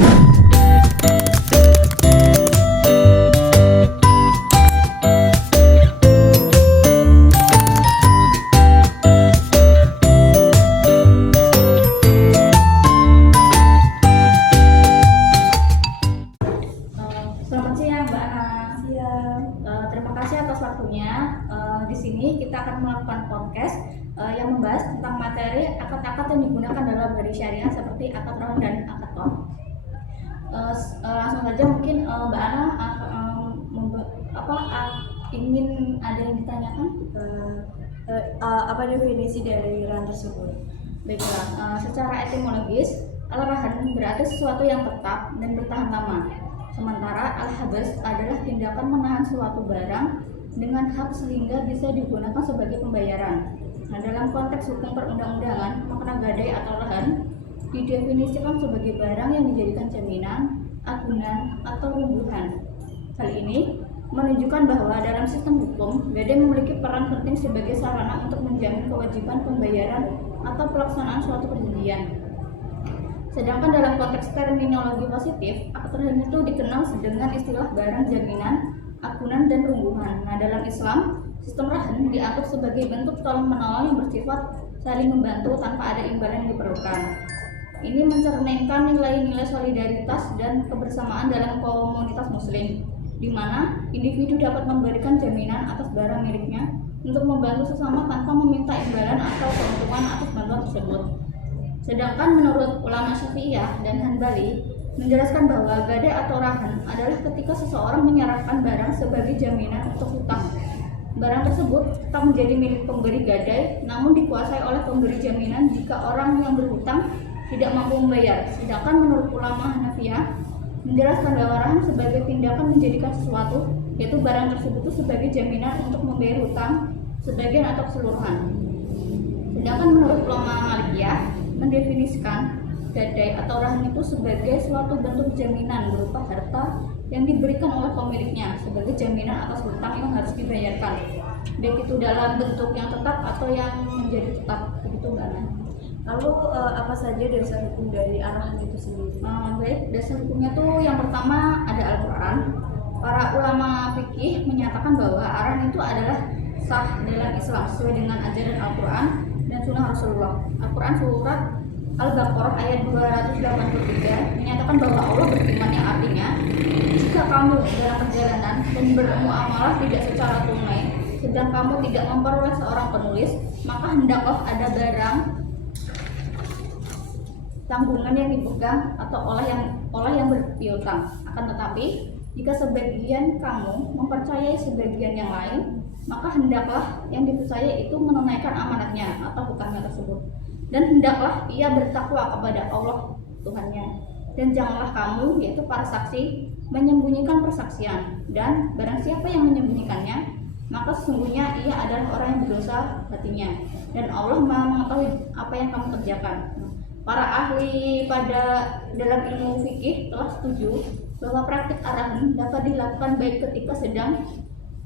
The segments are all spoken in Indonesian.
Selamat siang, Mbak Ana. Siang. Terima kasih atas waktunya. Di sini kita akan melakukan podcast yang membahas tentang materi akad-akad yang digunakan dalam hadis syariah seperti akad rahim dan akad qaf. Langsung saja mungkin Mbak Ana ingin ada yang ditanyakan? Apa definisi dari rahan tersebut? Baiklah, secara etimologis al-rahan berarti sesuatu yang tetap dan bertahan lama. Sementara al-habs adalah tindakan menahan suatu barang dengan hak sehingga bisa digunakan sebagai pembayaran. Nah, dalam konteks hukum perundang-undangan, makna gadai atau rahan didefinisikan sebagai barang yang dijadikan jaminan, agunan, atau rungguhan. Hal ini menunjukkan bahwa dalam sistem hukum, gadai memiliki peran penting sebagai sarana untuk menjamin kewajiban pembayaran atau pelaksanaan suatu perjanjian. Sedangkan dalam konteks terminologi positif, akad rahim itu dikenal dengan istilah barang jaminan, agunan, dan rungguhan. Nah, dalam Islam, sistem rahim diatur sebagai bentuk tolong-menolong yang bersifat saling membantu tanpa ada imbalan yang diperlukan. Ini mencerminkan nilai-nilai solidaritas dan kebersamaan dalam komunitas muslim, di mana individu dapat memberikan jaminan atas barang miliknya untuk membantu sesama tanpa meminta imbalan atau keuntungan atas bantuan tersebut. Sedangkan menurut ulama Syafi'iyah dan Hanbali menjelaskan bahwa gadai atau rahan adalah ketika seseorang menyerahkan barang sebagai jaminan untuk hutang. Barang tersebut tetap menjadi milik pemberi gadai, namun dikuasai oleh pemberi jaminan jika orang yang berhutang tidak mampu membayar. Sedangkan menurut ulama Hanafiyah menjelaskan bahwa rahan sebagai tindakan menjadikan sesuatu, yaitu barang tersebut itu sebagai jaminan untuk membayar hutang sebagian atau keseluruhan. Sedangkan menurut ulama Malikiyah mendefinisikan gadai atau rahan itu sebagai suatu bentuk jaminan berupa harta yang diberikan oleh pemiliknya sebagai jaminan atas hutang yang harus dibayarkan, baik itu dalam bentuk yang tetap atau yang menjadi tetap. Begitu, Mbak Ana. Lalu apa saja dasar hukum dari arahan itu sendiri? Baik, dasar hukumnya tuh yang pertama ada Al-Quran. Para ulama fikih menyatakan bahwa arahan itu adalah sah dalam Islam sesuai dengan ajaran Al-Quran dan Sunnah Rasulullah. Al-Quran surat Al-Baqarah ayat 283 menyatakan bahwa Allah berfirman yang artinya, jika kamu dalam perjalanan dan bermuamalah tidak secara tunai, sedang kamu tidak memperoleh seorang penulis, maka hendaklah ada barang tanggungan yang dipegang atau oleh yang berpiutang. Akan tetapi jika sebagian kamu mempercayai sebagian yang lain, maka hendaklah yang dipercaya itu menunaikan amanatnya atau hutangnya tersebut, dan hendaklah ia bertakwa kepada Allah Tuhannya, dan janganlah kamu, yaitu para saksi, menyembunyikan persaksian, dan barang siapa yang menyembunyikannya, maka sesungguhnya ia adalah orang yang berdosa hatinya, dan Allah Maha mengetahui apa yang kamu kerjakan. Para ahli dalam ilmu fikih telah setuju bahwa praktik arahan dapat dilakukan baik ketika sedang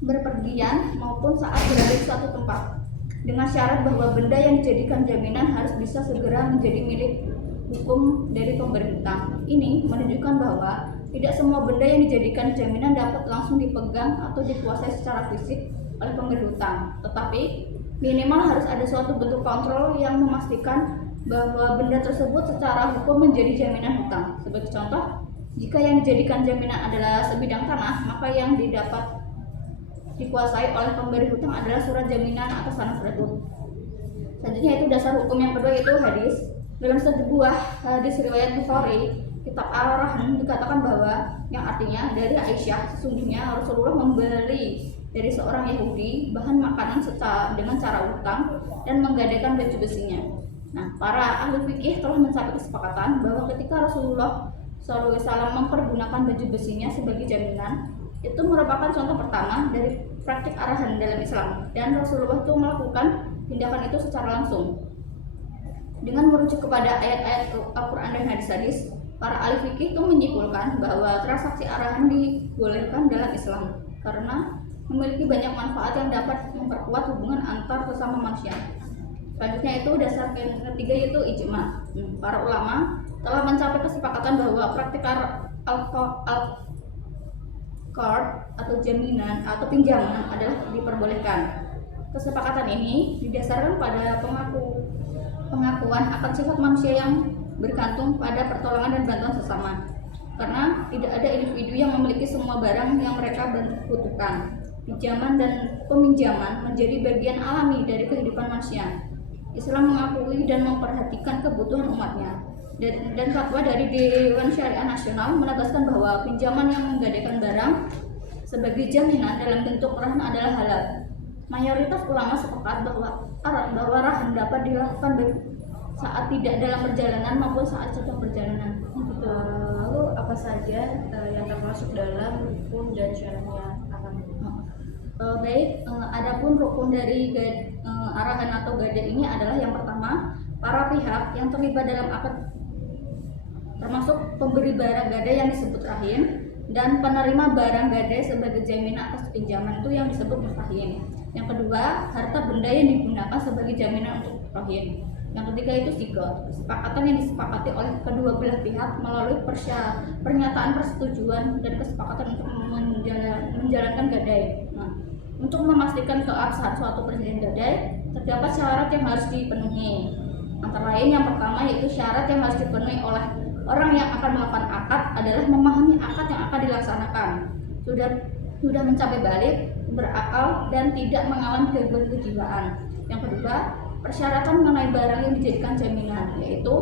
berpergian maupun saat berada di suatu tempat, dengan syarat bahwa benda yang dijadikan jaminan harus bisa segera menjadi milik hukum dari pemberi hutang. Ini menunjukkan bahwa tidak semua benda yang dijadikan jaminan dapat langsung dipegang atau dikuasai secara fisik oleh pemberi hutang, tetapi minimal harus ada suatu bentuk kontrol yang memastikan bahwa benda tersebut secara hukum menjadi jaminan hutang. Sebagai contoh, jika yang dijadikan jaminan adalah sebidang tanah, maka yang didapat dikuasai oleh pemberi hutang adalah surat jaminan atas tanah tersebut. Selanjutnya itu dasar hukum yang kedua, yaitu hadis. Dalam sebuah hadis riwayat Bukhari, kitab Al-Rahman, dikatakan bahwa yang artinya dari Aisyah, sesungguhnya Rasulullah membeli dari seorang Yahudi bahan makanan dengan cara hutang dan menggadaikan baju besinya. Nah, para ahli fikih telah mencapai kesepakatan bahwa ketika Rasulullah SAW mempergunakan baju besinya sebagai jaminan, itu merupakan contoh pertama dari praktik arahan dalam Islam, dan Rasulullah itu melakukan tindakan itu secara langsung. Dengan merujuk kepada ayat-ayat Al-Quran dan hadis-hadis, para ahli fikih itu menyimpulkan bahwa transaksi arahan dibolehkan dalam Islam karena memiliki banyak manfaat yang dapat memperkuat hubungan antar sesama manusia. Selanjutnya itu dasar yang ketiga, yaitu ijma. Para ulama telah mencapai kesepakatan bahwa praktik card atau jaminan atau pinjaman adalah diperbolehkan. Kesepakatan ini didasarkan pada pengakuan akan sifat manusia yang bergantung pada pertolongan dan bantuan sesama. Karena tidak ada individu yang memiliki semua barang yang mereka butuhkan. Pinjaman dan peminjaman menjadi bagian alami dari kehidupan manusia. Islam mengakui dan memperhatikan kebutuhan umatnya. Dan fatwa dari Dewan Syariah Nasional menegaskan bahwa pinjaman yang menggadaikan barang sebagai jaminan dalam bentuk rahan adalah halal. Mayoritas ulama sepakat bahwa rahan dapat dilakukan baik saat tidak dalam perjalanan maupun saat sedang perjalanan. Lalu apa saja yang termasuk dalam rukun dan syaratnya akan? Adapun rukun dari arahan atau gadai ini adalah yang pertama, para pihak yang terlibat dalam akad termasuk pemberi barang gadai yang disebut rahin dan penerima barang gadai sebagai jaminan atas pinjaman itu yang disebut rahin. Yang kedua, harta benda yang digunakan sebagai jaminan untuk rahin. Yang ketiga itu sigot, kesepakatan yang disepakati oleh kedua belah pihak melalui pernyataan persetujuan dan kesepakatan untuk menjalankan gadai. Nah, untuk memastikan keabsahan suatu perjanjian gadai, terdapat syarat yang harus dipenuhi. Antara lain yang pertama yaitu syarat yang harus dipenuhi oleh orang yang akan melakukan akad adalah memahami akad yang akan dilaksanakan, sudah mencapai balik, berakal dan tidak mengalami gangguan kejiwaan. Yang kedua, persyaratan mengenai barang yang dijadikan jaminan, yaitu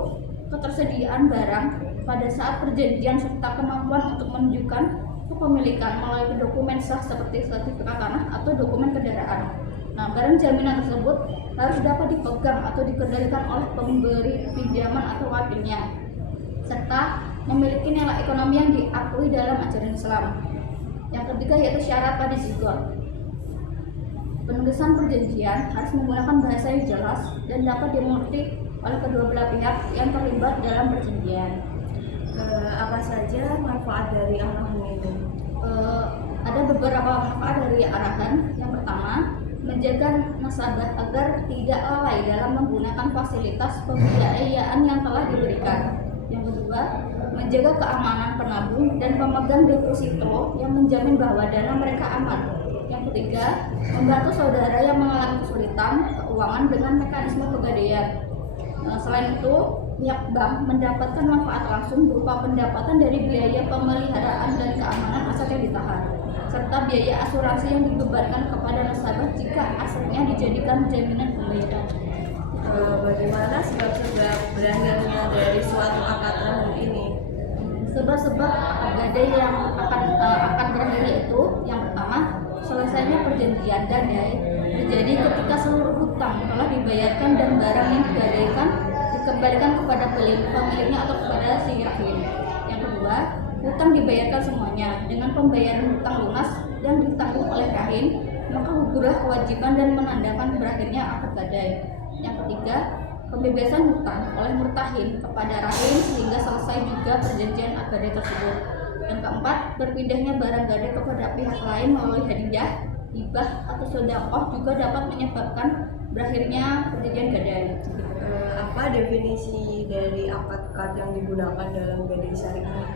ketersediaan barang pada saat perjanjian serta kemampuan untuk menunjukkan kepemilikan melalui dokumen sah seperti sertifikat tanah atau dokumen kendaraan. Nah, barang jaminan tersebut harus dapat dipegang atau dikendalikan oleh pemberi pinjaman atau wakilnya, serta memiliki nilai ekonomi yang diakui dalam ajaran Islam. Yang ketiga yaitu syarat pada zigot. Penulisan perjanjian harus menggunakan bahasa yang jelas dan dapat dimengerti oleh kedua belah pihak yang terlibat dalam perjanjian. Apa saja manfaat dari arahan ini? Ada beberapa manfaat dari arahan. Yang pertama, menjaga nasabah agar tidak lalai dalam menggunakan fasilitas pembiayaan yang telah diberikan. Yang kedua, menjaga keamanan penabung dan pemegang deposito yang menjamin bahwa dana mereka aman. Yang ketiga, membantu saudara yang mengalami kesulitan keuangan dengan mekanisme pegadaian. Selain itu, pihak bank mendapatkan manfaat langsung berupa pendapatan dari biaya pemeliharaan dan keamanan aset yang ditahan, serta biaya asuransi yang dibebankan kepada nasabah jika asetnya dijadikan jaminan pembayaran. Bagaimana sebab-sebab beranggapnya dari suatu akad rahan ini? Sebab-sebab akad gadai yang akan berakhir yaitu yang pertama, selesainya perjanjian gadai terjadi ketika seluruh hutang telah dibayarkan dan barang yang digadaikan dikembalikan kepada pemiliknya atau kepada si rahin. Yang kedua, hutang dibayarkan semuanya dengan pembayaran hutang lunas yang ditanggung oleh rahin, maka gugurlah kewajiban dan menandakan berakhirnya akad gadai. Yang ketiga, pembebasan hutang oleh murtahin kepada rahin sehingga selesai juga perjanjian akad gadai tersebut. Yang keempat, berpindahnya barang gadai kepada pihak lain melalui hadiah, hibah atau sedekah juga dapat menyebabkan berakhirnya perjanjian gadai. Apa definisi dari akad kad yang digunakan dalam gadai syariah?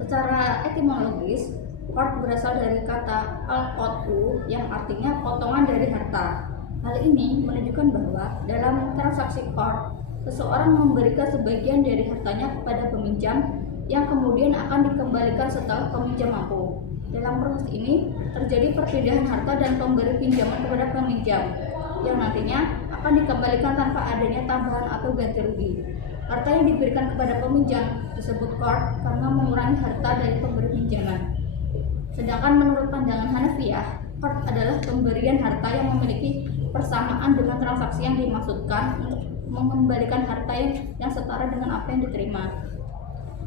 Secara etimologis, qard berasal dari kata al-qat'u yang artinya potongan dari harta. Hal ini menunjukkan bahwa dalam transaksi qard, seseorang memberikan sebagian dari hartanya kepada peminjam yang kemudian akan dikembalikan setelah peminjam mampu. Dalam proses ini terjadi perpindahan harta dan pemberi pinjaman kepada peminjam yang nantinya akan dikembalikan tanpa adanya tambahan atau ganti rugi. Harta yang diberikan kepada peminjam disebut qard karena mengurangi harta dari pemberi pinjaman. Sedangkan menurut pandangan Hanafiyah, qard adalah pemberian harta yang memiliki persamaan dengan transaksi yang dimaksudkan untuk mengembalikan harta yang setara dengan apa yang diterima.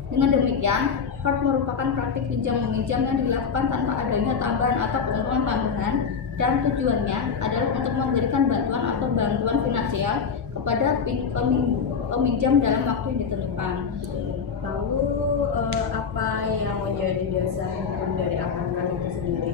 Dengan demikian, qard merupakan praktik pinjam-meminjam yang dilakukan tanpa adanya tambahan atau keuntungan tambahan, dan tujuannya adalah untuk memberikan bantuan atau bantuan finansial kepada peminjam dalam waktu yang ditentukan. Lalu apa yang menjadi dasar hukum dari akad kad itu sendiri?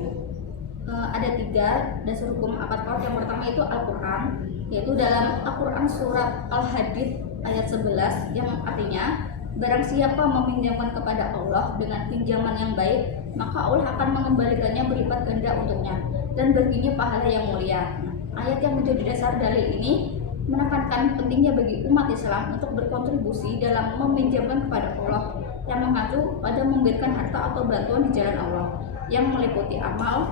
Ada 3 dasar hukum akad qard. Yang pertama itu Al-Quran, yaitu dalam Al-Quran surat Al-Hadid ayat 11 yang artinya barang siapa meminjamkan kepada Allah dengan pinjaman yang baik, maka Allah akan mengembalikannya berlipat ganda untuknya dan baginya pahala yang mulia. Ayat yang menjadi dasar dalil ini menekankan pentingnya bagi umat Islam untuk berkontribusi dalam meminjamkan kepada Allah yang mengacu pada memberikan harta atau bantuan di jalan Allah yang meliputi amal,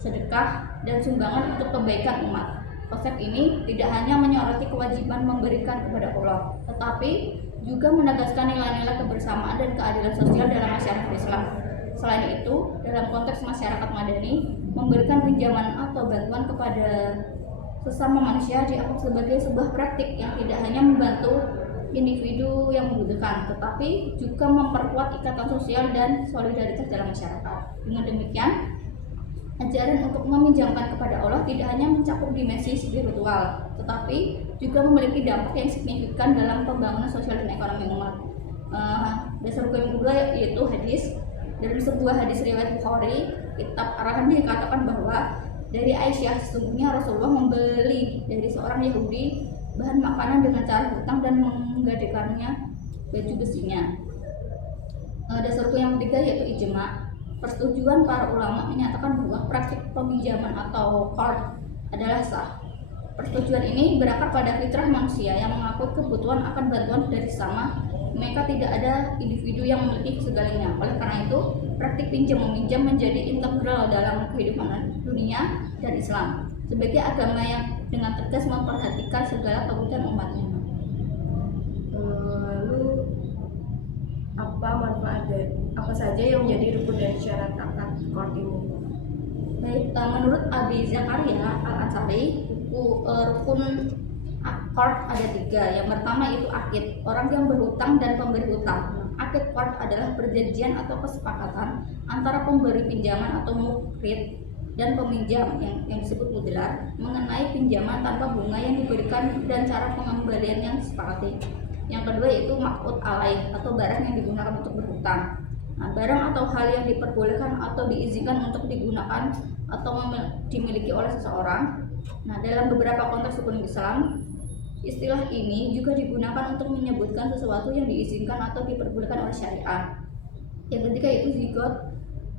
sedekah, dan sumbangan untuk kebaikan umat. Konsep ini tidak hanya menyoroti kewajiban memberikan kepada Allah, tetapi juga menegaskan nilai-nilai kebersamaan dan keadilan sosial dalam masyarakat Islam. Selain itu, dalam konteks masyarakat madani, memberikan pinjaman atau bantuan kepada sesama manusia dianggap sebagai sebuah praktik yang tidak hanya membantu individu yang membutuhkan, tetapi juga memperkuat ikatan sosial dan solidaritas dalam masyarakat. Dengan demikian, ajaran untuk meminjamkan kepada Allah tidak hanya mencakup dimensi spiritual, tetapi juga memiliki dampak yang signifikan dalam pembangunan sosial dan ekonomi umat. Dasar hukum yang kedua yaitu hadis. Dalam sebuah hadis riwayat Bukhari, kitab Arahan dikatakan bahwa dari Aisyah, sesungguhnya Rasulullah membeli dari seorang Yahudi bahan makanan dengan cara hutang dan menggadaikannya baju besinya. Dasar hukum yang ketiga yaitu ijma. Persetujuan para ulama menyatakan bahwa praktik peminjaman atau qard adalah sah. Persetujuan ini berakar pada fitrah manusia yang mengakui kebutuhan akan bantuan dari sesama. Mereka tidak ada individu yang memiliki segalanya. Oleh karena itu, praktik pinjam-meminjam menjadi integral dalam kehidupan dunia dan Islam sebagai agama yang dengan tegas memperhatikan segala kebutuhan umatnya. Lalu apa manfaat dari apa saja yang menjadi rukun dan syarat akad qard ini? Baik, menurut Abi Zakaria Al-Ansari, rukun qard ada 3. Yang pertama itu akid, orang yang berhutang dan pemberi hutang. Akid qard adalah perjanjian atau kesepakatan antara pemberi pinjaman atau mukrid dan peminjam yang disebut mudlar mengenai pinjaman tanpa bunga yang diberikan dan cara pengembalian yang disepakati. Yang kedua yaitu maq'ud alaih atau barang yang digunakan untuk berhutang. Barang atau hal yang diperbolehkan atau diizinkan untuk digunakan atau dimiliki oleh seseorang. Dalam beberapa konteks hukum Islam, istilah ini juga digunakan untuk menyebutkan sesuatu yang diizinkan atau diperbolehkan oleh syariat. Yang ketiga yaitu zigot,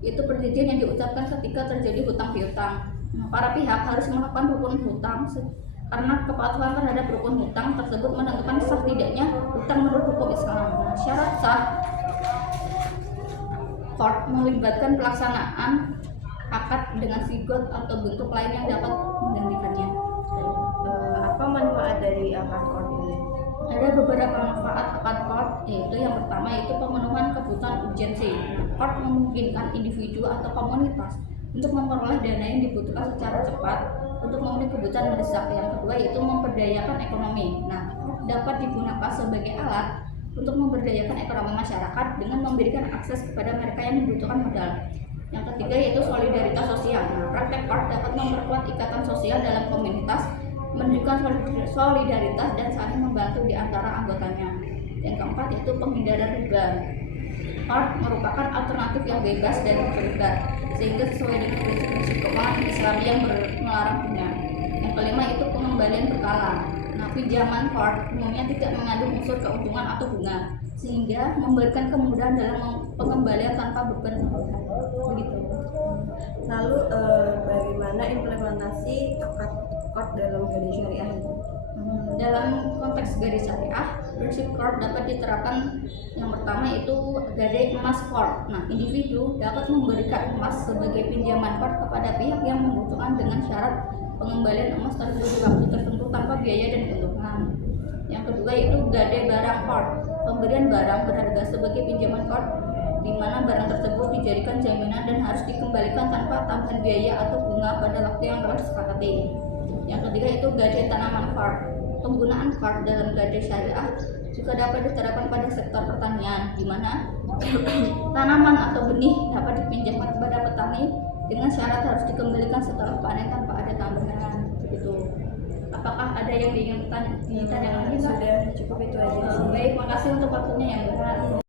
itu perjanjian yang diucapkan ketika terjadi hutang piutang. Para pihak harus melakukan rukun hutang karena kepatuhan terhadap rukun hutang tersebut menentukan sah tidaknya hutang menurut hukum Islam. Syarat sah qard melibatkan pelaksanaan akad dengan zigot atau bentuk lain yang dapat menggantikannya. Apa manfaat dari akad qard ini? Ada beberapa manfaat akad qard, yaitu yang pertama yaitu pemenuhan kebutuhan urgensi. Qard memungkinkan individu atau komunitas untuk memperoleh dana yang dibutuhkan secara cepat untuk memenuhi kebutuhan mendesak. Yang kedua yaitu memberdayakan ekonomi. Qard dapat digunakan sebagai alat untuk memberdayakan ekonomi masyarakat dengan memberikan akses kepada mereka yang membutuhkan modal. Yang ketiga yaitu solidaritas sosial. Praktek qard dapat memperkuat ikatan sosial dalam komunitas, menunjukkan solidaritas dan saling membantu di antara anggotanya. Yang keempat yaitu penghindaran riba. Qard merupakan alternatif yang bebas dari riba, sehingga sesuai dengan prinsip-prinsip keuangan Islam yang melarangnya. Yang kelima itu pengembalian berkala. Pinjaman qard umumnya tidak mengandung unsur keuntungan atau bunga, sehingga memberikan kemudahan dalam pengembalian tanpa beban tambahan. Begitu. Lalu bagaimana implementasi akad qard dalam garis syariah itu? Dalam konteks garis syariah, prinsip qard dapat diterapkan. Yang pertama itu gadai emas qard. Individu dapat memberikan emas sebagai pinjaman qard kepada pihak yang membutuhkan dengan syarat pengembalian emas tersebut di waktu tertentu tanpa biaya dan keuntungan. Yang kedua yaitu gadai barang qard, pemberian barang berharga sebagai pinjaman qard di mana barang tersebut dijadikan jaminan dan harus dikembalikan tanpa tambahan biaya atau bunga pada waktu yang telah disepakati. Yang ketiga itu gadai tanaman qard. Penggunaan qard dalam gadai syariah juga dapat diterapkan pada sektor pertanian, di mana tanaman atau benih dapat dipinjamkan kepada petani dengan syarat harus dikembalikan setelah panen tanpa ada tambahan. Begitu. Apakah ada yang diinginkan lagi? Sudah cukup itu aja. Baik, makasih untuk waktunya ya, Mbak.